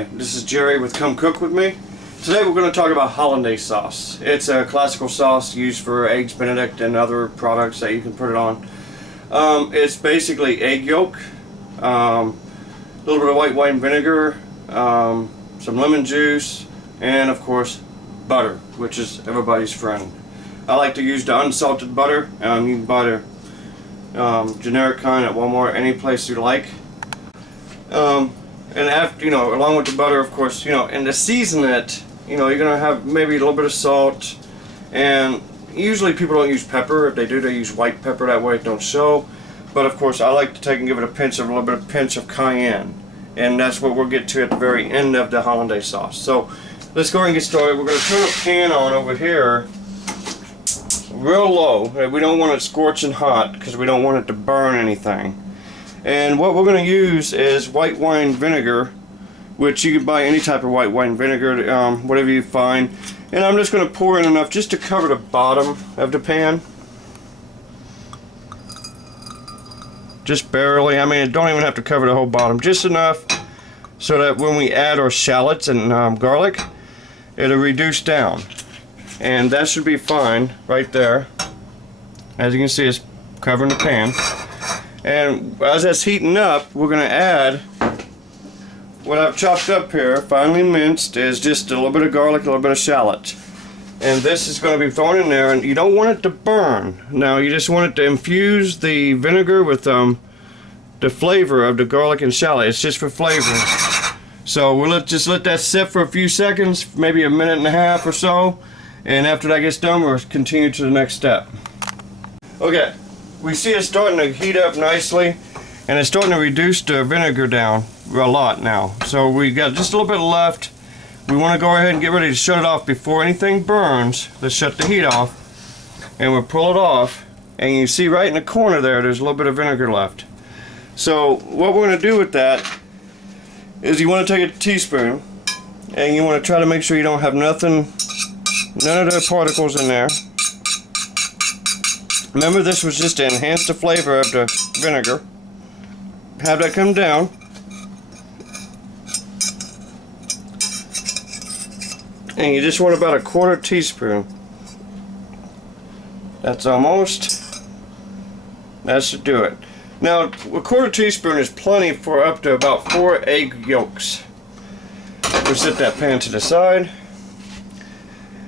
Hi, this is Jerry with Come Cook With Me. Today we're going to talk about Hollandaise sauce. It's a classical sauce used for Eggs Benedict and other products that you can put it on. It's basically egg yolk, a little bit of white wine vinegar, some lemon juice, and of course butter, which is everybody's friend. I like to use the unsalted butter. You can buy the generic kind at Walmart, any place you like. And after, along with the butter, of course, and to season it, you're gonna have maybe a little bit of salt, and usually people don't use pepper. If they do, they use white pepper. That way it don't show. But of course, I like to take and give it a little bit of pinch of cayenne, and that's what we'll get to at the very end of the Hollandaise sauce. So let's go ahead and get started. We're gonna turn a pan on over here, real low. We don't want it scorching hot because we don't want it to burn anything. And what we're going to use is white wine vinegar, which you can buy any type of white wine vinegar, whatever you find. And I'm just going to pour in enough just to cover the bottom of the pan. Just barely. I mean, it don't even have to cover the whole bottom. Just enough so that when we add our shallots and garlic, it'll reduce down. And that should be fine right there. As you can see, it's covering the pan. And as that's heating up, we're going to add what I've chopped up here, finely minced, is just a little bit of garlic, a little bit of shallot. And this is going to be thrown in there, and you don't want it to burn. Now, you just want it to infuse the vinegar with the flavor of the garlic and shallot. It's just for flavor. So we'll just let that sit for a few seconds, maybe a minute and a half or so. And after that gets done, we'll continue to the next step. Okay. We see it starting to heat up nicely, and it's starting to reduce the vinegar down a lot now. So we got just a little bit left. We want to go ahead and get ready to shut it off before anything burns. Let's shut the heat off, and we'll pull it off. And you see right in the corner there's a little bit of vinegar left. So what we're going to do with that is you want to take a teaspoon, and you want to try to make sure you don't have none of the particles in there. Remember, this was just to enhance the flavor of the vinegar. Have that come down. And you just want about a quarter teaspoon. That's almost. That should do it. Now, a quarter teaspoon is plenty for up to about 4 egg yolks. We'll set that pan to the side.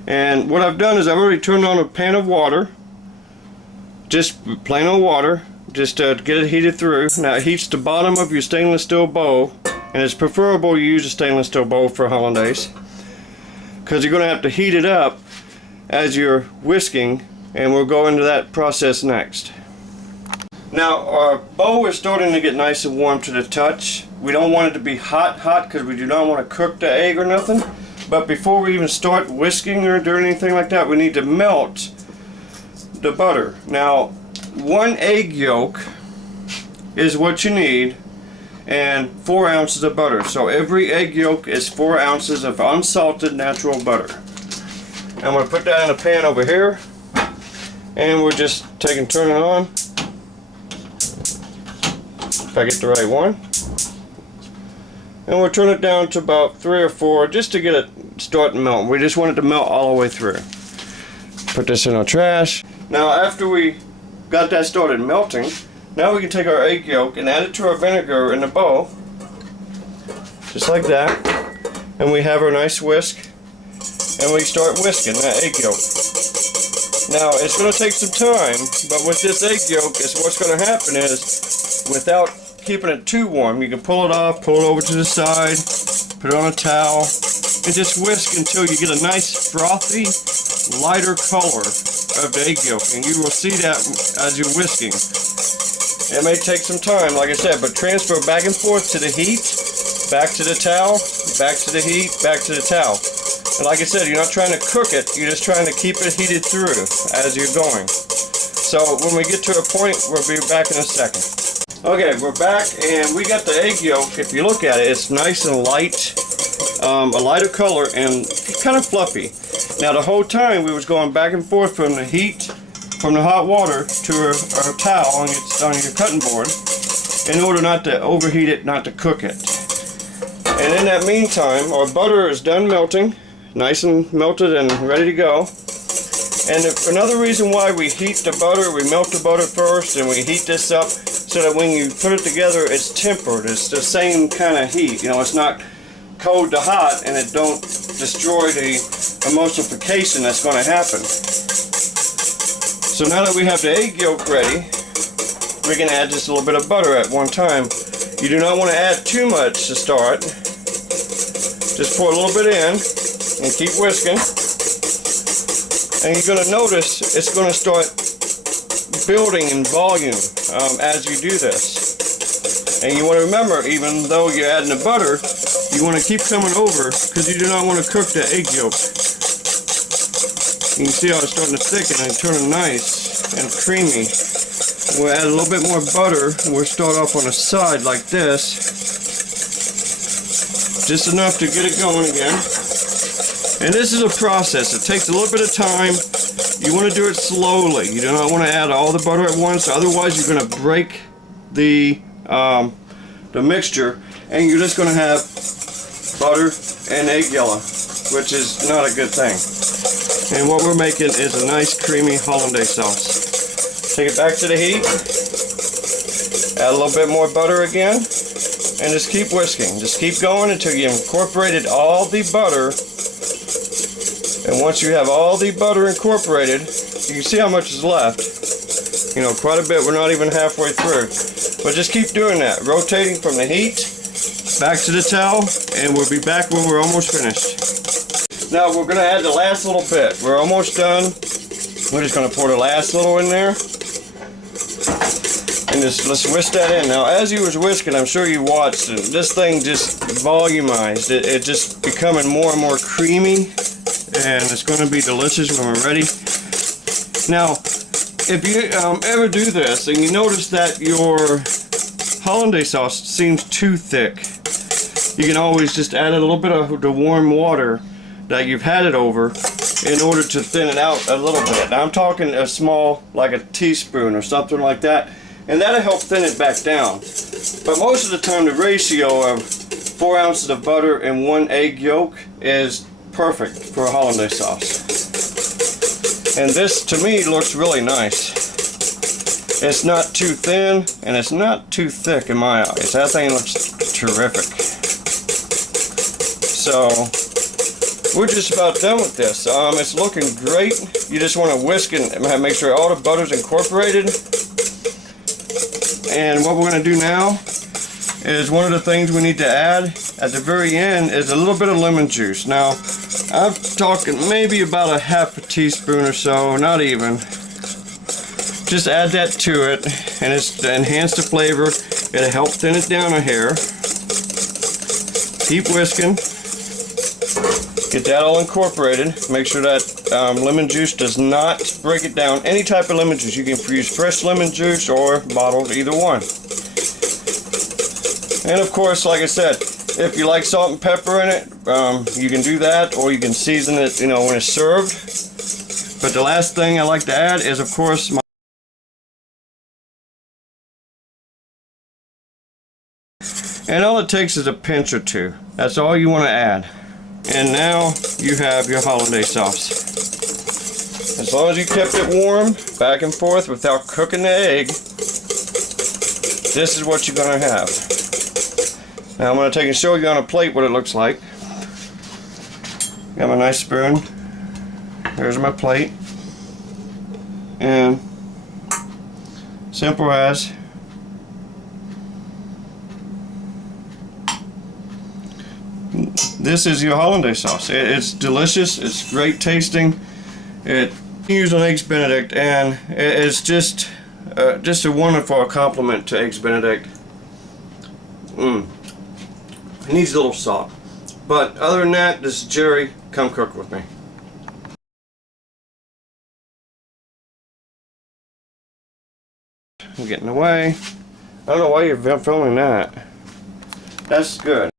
And what I've done is I've already turned on a pan of water. Just plain old water, just to get it heated through. Now it heats the bottom of your stainless steel bowl, and it's preferable you use a stainless steel bowl for hollandaise, because you're going to have to heat it up as you're whisking, and we'll go into that process next. Now our bowl is starting to get nice and warm to the touch. We don't want it to be hot because we do not want to cook the egg or nothing. But before we even start whisking or doing anything like that, we need to melt the butter. Now, 1 egg yolk is what you need, and 4 ounces of butter. So every egg yolk is 4 ounces of unsalted natural butter. I'm going to put that in a pan over here, and we're just turn it on. If I get the right one. And we'll turn it down to about 3 or 4 just to get it starting melting. We just want it to melt all the way through. Put this in our trash. Now after we got that started melting, now we can take our egg yolk and add it to our vinegar in the bowl, just like that, and we have our nice whisk, and we start whisking that egg yolk. Now it's going to take some time, but with this egg yolk, what's going to happen is, without keeping it too warm, you can pull it off, pull it over to the side, put it on a towel, and just whisk until you get a nice frothy, lighter color of the egg yolk, and you will see that as you're whisking. It may take some time, like I said, but transfer back and forth to the heat, back to the towel, back to the heat, back to the towel. And like I said, you're not trying to cook it, you're just trying to keep it heated through as you're going. So when we get to a point, we'll be back in a second. Okay, we're back, and we got the egg yolk. If you look at it, it's nice and light, a lighter color, and kind of fluffy. Now the whole time we was going back and forth from the heat, from the hot water to our towel on your cutting board, in order not to overheat it, not to cook it. And in that meantime, our butter is done melting, nice and melted and ready to go. And another reason why we heat the butter, we melt the butter first and we heat this up so that when you put it together it's tempered. It's the same kind of heat. You know, it's not cold to hot and it don't destroy the emulsification that's going to happen. So now that we have the egg yolk ready, we can add just a little bit of butter at one time. You do not want to add too much to start. Just pour a little bit in and keep whisking. And you're going to notice it's going to start building in volume as you do this. And you want to remember, even though you're adding the butter, you want to keep coming over because you do not want to cook the egg yolk. You can see how it's starting to thicken and turning nice and creamy. We'll add a little bit more butter. We'll start off on the side like this. Just enough to get it going again. And this is a process. It takes a little bit of time. You want to do it slowly. You do not want to add all the butter at once. Otherwise, you're going to break the mixture. And you're just going to have butter and egg yellow, which is not a good thing. And what we're making is a nice creamy hollandaise sauce. Take it back to the heat, add a little bit more butter again, and just keep whisking. Just keep going until you've incorporated all the butter. And once you have all the butter incorporated, you can see how much is left. You know, quite a bit. We're not even halfway through. But just keep doing that, rotating from the heat back to the towel, and we'll be back when we're almost finished. Now we're going to add the last little bit. We're almost done. We're just going to pour the last little in there. And just let's whisk that in. Now as you was whisking, I'm sure you watched it. This thing just volumized. It just becoming more and more creamy. And it's going to be delicious when we're ready. Now, if you ever do this and you notice that your hollandaise sauce seems too thick, you can always just add a little bit of the warm water that you've had it over in order to thin it out a little bit. Now I'm talking a small, like a teaspoon or something like that, and that'll help thin it back down. But most of the time the ratio of 4 ounces of butter and 1 egg yolk is perfect for a hollandaise sauce. And this to me looks really nice. It's not too thin and it's not too thick in my eyes. That thing looks terrific. So we're just about done with this. It's looking great. You just want to whisk and make sure all the butter's incorporated. And what we're going to do now is one of the things we need to add at the very end is a little bit of lemon juice. Now, I'm talking maybe about a half a teaspoon or so, not even. Just add that to it, and it's to enhance the flavor. It'll help thin it down a hair. Keep whisking. Get that all incorporated. Make sure that lemon juice does not break it down. Any type of lemon juice. You can use fresh lemon juice or bottled, either one. And of course, like I said, if you like salt and pepper in it, you can do that, or you can season it, you know, when it's served. But the last thing I like to add is, of course, and all it takes is a pinch or two. That's all you want to add. And now you have your hollandaise sauce. As long as you kept it warm, back and forth without cooking the egg, this is what you're going to have. Now I'm going to take and show you on a plate what it looks like. Got my nice spoon. There's my plate. And simple as this is your hollandaise sauce. It's delicious. It's great tasting. It used on Eggs Benedict, and it's just a wonderful compliment to Eggs Benedict. It needs a little salt. But other than that, this is Jerry. Come cook with me. I'm getting away. I don't know why you're filming that. That's good.